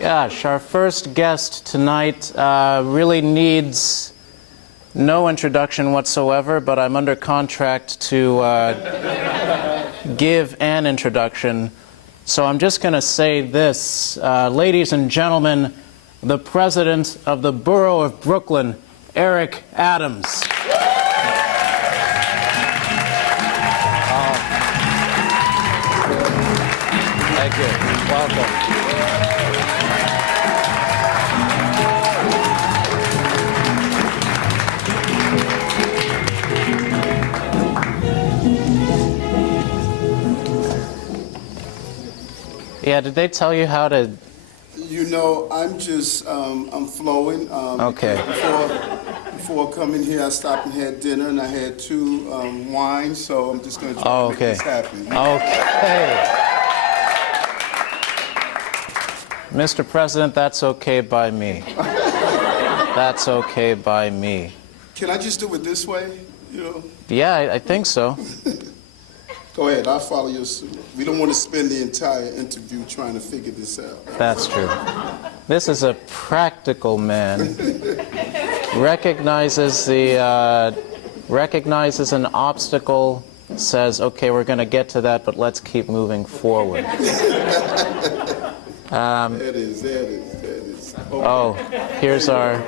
Gosh, our first guest tonight really needs no introduction whatsoever, but I'm under contract to give an introduction. So I'm just going to say this. Ladies and gentlemen, the president of the Borough of Brooklyn, Eric Adams. Thank you. Welcome. Yeah, did they tell you how to... You know, I'm just, I'm flowing. Okay. Before coming here, I stopped and had dinner, and I had two wines, so I'm just going to try to make this happen. Okay. Mr. President, that's okay by me. That's okay by me. Can I just do it this way? You know? Yeah, I think so. Go ahead, I'll follow your suit. We don't want to spend the entire interview trying to figure this out. That's true. This is a practical man. Recognizes an obstacle, says, okay, we're going to get to that, but let's keep moving forward. There it is. Oh, here's our...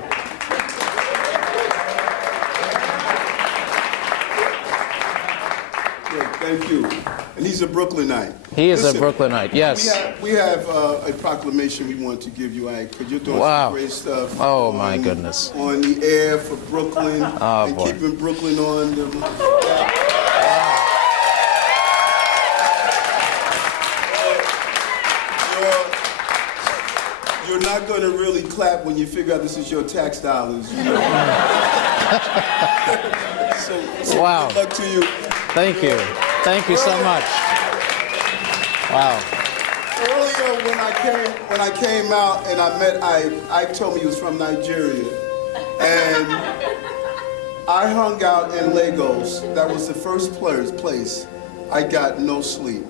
Thank you. And he's a Brooklynite. He is a Brooklynite, yes. We have a proclamation we want to give you, Ike, because you're doing some great stuff. Oh, my goodness. On the air for Brooklyn and boy. keeping Brooklyn on the... You're not going to really clap when you figure out this is your tax dollars. You know? so wow. Good luck to you. Thank you. Thank you so much. Wow. Earlier when I came out and I met Ike told me he was from Nigeria. And I hung out in Lagos. That was the first place I got no sleep.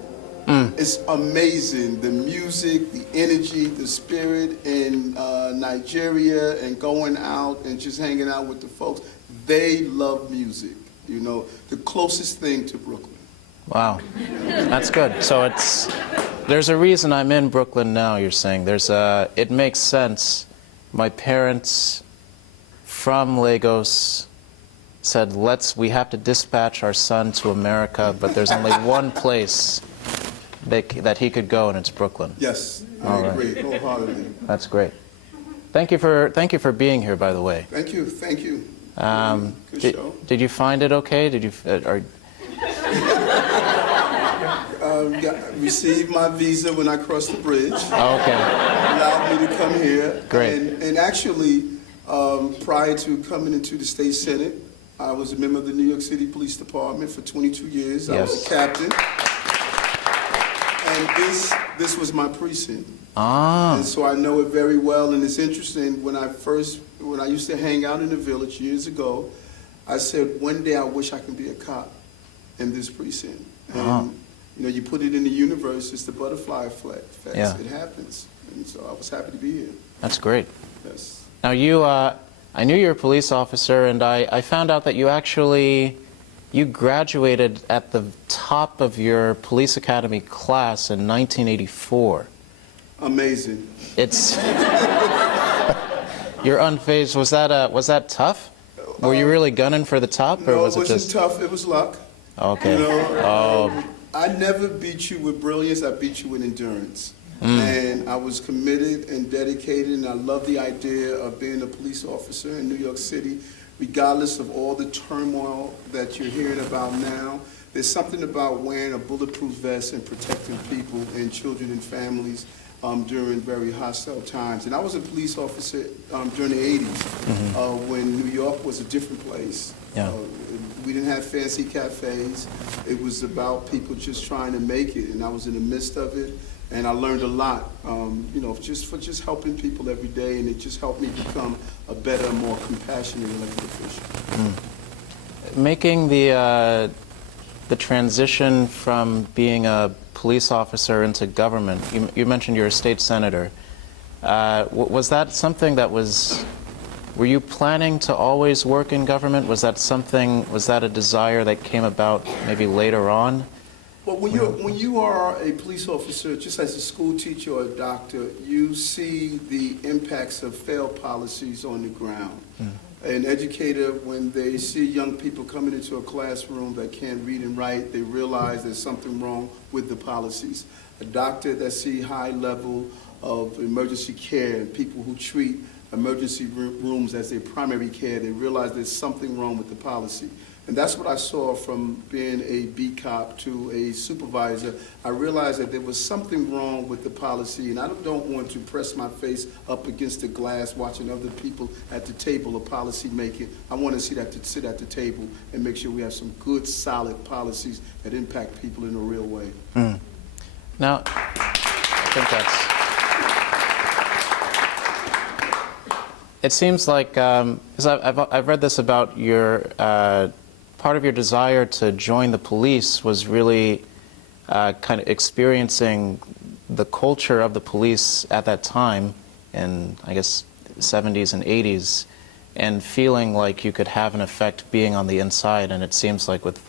It's amazing, the music, the energy, the spirit in Nigeria and going out and just hanging out with the folks. They love music, you know, the closest thing to Brooklyn. Wow, that's good. So there's a reason I'm in Brooklyn now, you're saying. It makes sense. My parents from Lagos said, we have to dispatch our son to America, but there's only one place that he could go, and it's Brooklyn. Yes, I agree wholeheartedly. That's great. Thank you for being here, by the way. Thank you. Good show. Did you find it okay? Did you received my visa when I crossed the bridge. Okay. Allowed me to come here. Great. And actually, prior to coming into the state senate, I was a member of the New York City Police Department for 22 years. Yes. I was a captain. And this was my precinct. And so I know it very well, and it's interesting, when I used to hang out in the village years ago, I said, one day I wish I could be a cop in this precinct. And you know, you put it in the universe, it's the butterfly effect. Yeah. It happens. And so I was happy to be here. That's great. Yes. Now I knew you were a police officer, and I found out that you graduated at the top of your police academy class in 1984. Amazing. You're unfazed. Was that tough? Were you really gunning for the top, or was it just... No, it wasn't tough. It was luck. Okay. You know, I never beat you with brilliance. I beat you with endurance. And I was committed and dedicated, and I love the idea of being a police officer in New York City. Regardless of all the turmoil that you're hearing about now, there's something about wearing a bulletproof vest and protecting people and children and families during very hostile times. And I was a police officer during the 80s when New York was a different place. Yeah. We didn't have fancy cafes. It was about people just trying to make it, and I was in the midst of it. And I learned a lot, you know, just helping people every day, and it just helped me become a better, more compassionate elected official. Making the transition from being a police officer into government, you mentioned you're a state senator. Was that something that were you planning to always work in government? Was that a desire that came about maybe later on? Well, when you are a police officer, just as a school teacher or a doctor, you see the impacts of failed policies on the ground. An educator, when they see young people coming into a classroom that can't read and write, they realize there's something wrong with the policies. A doctor that see high level of emergency care and people who treat emergency rooms as their primary care, they realize there's something wrong with the policy. And that's what I saw from being a beat cop to a supervisor. I realized that there was something wrong with the policy, and I don't want to press my face up against the glass watching other people at the table of policy making. I want to sit at the table and make sure we have some good, solid policies that impact people in a real way. Now, I think it seems like, because I've read this about your, part of your desire to join the police was really kind of experiencing the culture of the police at that time in, I guess, 70s and 80s, and feeling like you could have an effect being on the inside. And it seems like with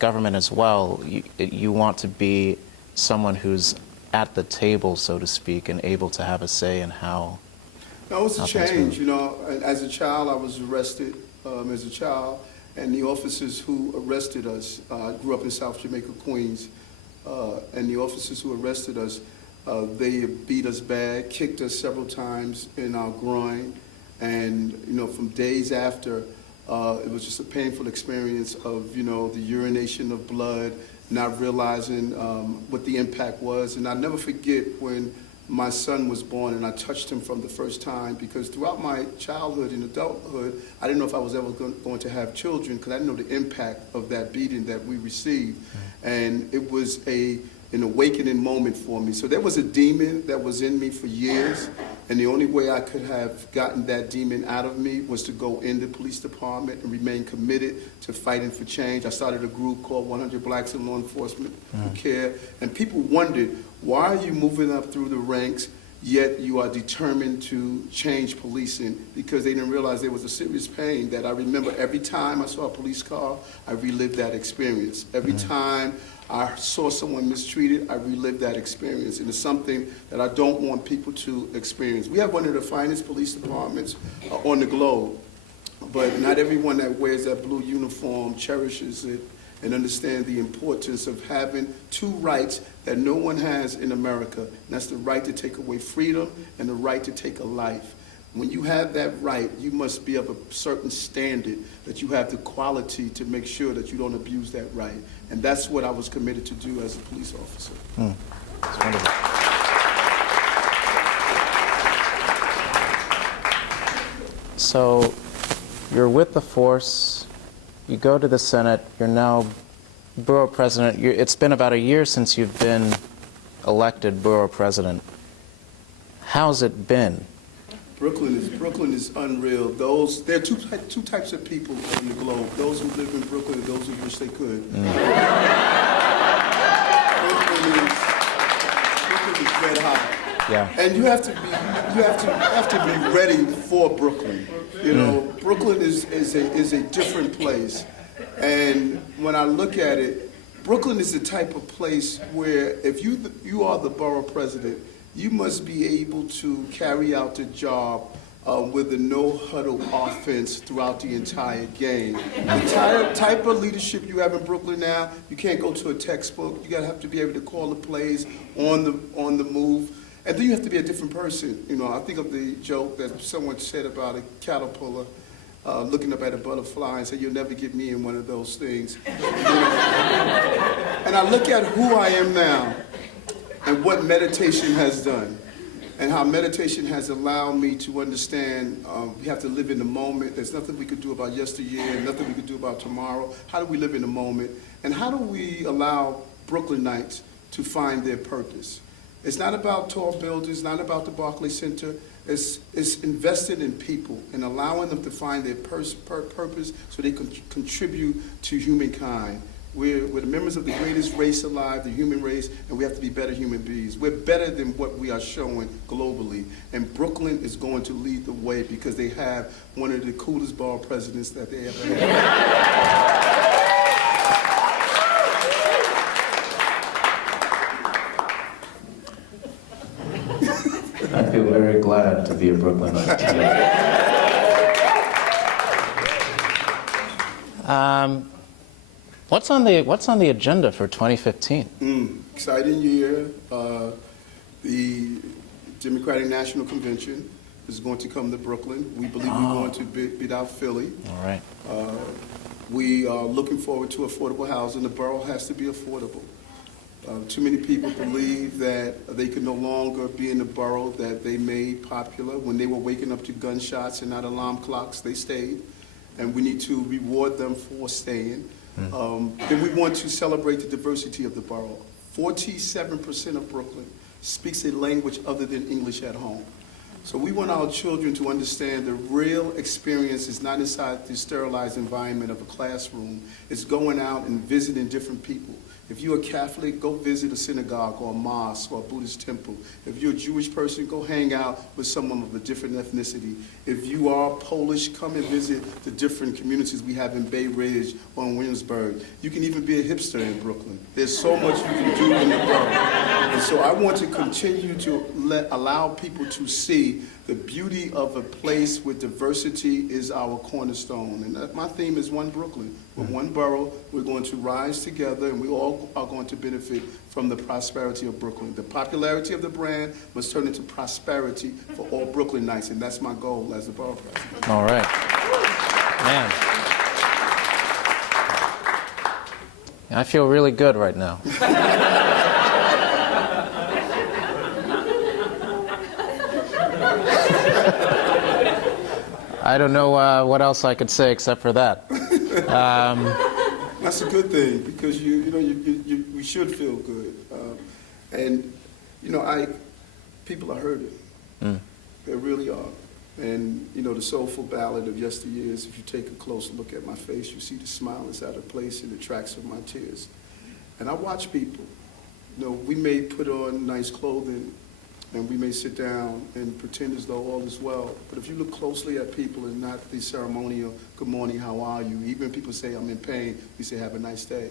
government as well, you want to be someone who's at the table, so to speak, and able to have a say in how. No, it was a change. You know, as a child, I was arrested as a child, and the officers who arrested us, I grew up in South Jamaica, Queens, and the officers who arrested us, they beat us bad, kicked us several times in our groin, and, you know, from days after, it was just a painful experience of, you know, the urination of blood, not realizing what the impact was. And I'll never forget when my son was born and I touched him from the first time, because throughout my childhood and adulthood, I didn't know if I was ever going to have children, because I didn't know the impact of that beating that we received. And it was an awakening moment for me. So there was a demon that was in me for years, and the only way I could have gotten that demon out of me was to go in the police department and remain committed to fighting for change. I started a group called 100 Blacks in Law Enforcement Who Care, and people wondered, why are you moving up through the ranks, yet you are determined to change policing? Because they didn't realize there was a serious pain that I remember every time I saw a police car, I relived that experience. Every time I saw someone mistreated, I relived that experience, and it's something that I don't want people to experience. We have one of the finest police departments on the globe, but not everyone that wears that blue uniform cherishes it and understands the importance of having two rights that no one has in America, and that's the right to take away freedom and the right to take a life. When you have that right, you must be of a certain standard, that you have the quality to make sure that you don't abuse that right. And that's what I was committed to do as a police officer. That's wonderful. So you're with the force, you go to the Senate, you're now borough president. It's been about a year since you've been elected borough president. How's it been? Brooklyn is unreal. There are two types of people on the globe: those who live in Brooklyn and those who wish they could. Brooklyn is red hot. Yeah. And you have to be ready for Brooklyn. You know, Brooklyn is a different place. And when I look at it, Brooklyn is the type of place where if you are the borough president, you must be able to carry out the job with a no-huddle offense throughout the entire game. The type of leadership you have in Brooklyn now, you can't go to a textbook. You have to be able to call the plays on the move. And then you have to be a different person. You know, I think of the joke that someone said about a caterpillar looking up at a butterfly and say, "You'll never get me in one of those things." You know? And I look at who I am now and what meditation has done, and how meditation has allowed me to understand we have to live in the moment. There's nothing we could do about yesteryear, nothing we could do about tomorrow. How do we live in the moment? And how do we allow Brooklynites to find their purpose? It's not about tall buildings, not about the Barclays Center. It's invested in people and allowing them to find their purpose so they can contribute to humankind. We're the members of the greatest race alive, the human race, and we have to be better human beings. We're better than what we are showing globally. And Brooklyn is going to lead the way because they have one of the coolest borough presidents that they ever had. I feel very glad to be a Brooklynite tonight. What's on the agenda for 2015? Exciting year. The Democratic National Convention is going to come to Brooklyn. We believe we're going to beat out Philly. All right. We are looking forward to affordable housing. The borough has to be affordable. Too many people believe that they can no longer be in the borough that they made popular. When they were waking up to gunshots and not alarm clocks, they stayed. And we need to reward them for staying. Then we want to celebrate the diversity of the borough. 47% of Brooklyn speaks a language other than English at home. So we want our children to understand the real experience is not inside the sterilized environment of a classroom. It's going out and visiting different people. If you're a Catholic, go visit a synagogue or a mosque or a Buddhist temple. If you're a Jewish person, go hang out with someone of a different ethnicity. If you are Polish, come and visit the different communities we have in Bay Ridge or in Williamsburg. You can even be a hipster in Brooklyn. There's so much you can do in the borough. And so I want to continue to allow people to see the beauty of a place with diversity is our cornerstone. And my theme is One Brooklyn. With one borough, we're going to rise together and we all are going to benefit from the prosperity of Brooklyn. The popularity of the brand must turn into prosperity for all Brooklynites, and that's my goal as the borough president. All right. Man. I feel really good right now. I don't know what else I could say except for that. That's a good thing because we should feel good, and people are hurting. They really are. And the soulful ballad of yesteryears. If you take a close look at my face, you see the smile is out of place in the tracks of my tears. And I watch people. We may put on nice clothing. And we may sit down and pretend as though all is well. But if you look closely at people and not the ceremonial, good morning, how are you? Even people say, I'm in pain, we say, have a nice day.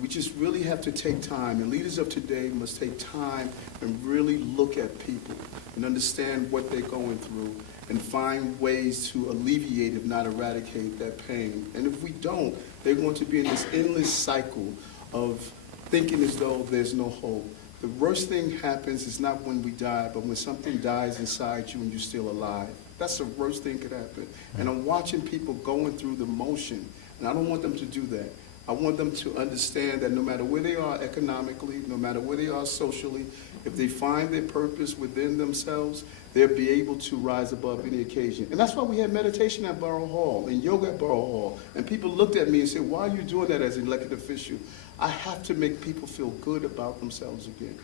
We just really have to take time. And leaders of today must take time and really look at people and understand what they're going through and find ways to alleviate, if not eradicate, that pain. And if we don't, they're going to be in this endless cycle of thinking as though there's no hope. The worst thing happens is not when we die, but when something dies inside you and you're still alive. That's the worst thing could happen. And I'm watching people going through the motion, and I don't want them to do that. I want them to understand that no matter where they are economically, no matter where they are socially, if they find their purpose within themselves, they'll be able to rise above any occasion. And that's why we had meditation at Borough Hall and yoga at Borough Hall. And people looked at me and said, why are you doing that as an elected official? I have to make people feel good about themselves again.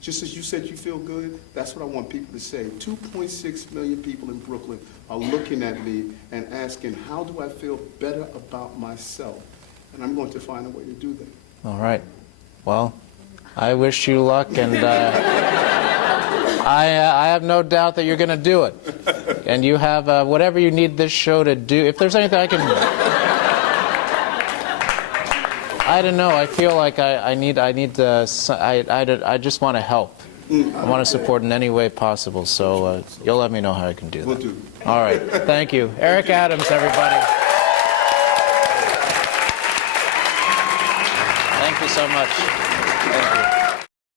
Just as you said you feel good, that's what I want people to say. 2.6 million people in Brooklyn are looking at me and asking, how do I feel better about myself? And I'm going to find a way to do that. All right. Well, I wish you luck, and I have no doubt that you're going to do it. And you have whatever you need this show to do. If there's anything I can... I don't know. I feel like I just want to help. I want to support in any way possible. So you'll let me know how I can do that. Will do. All right. Thank you. Eric Adams, everybody. Thank you so much. Thank you.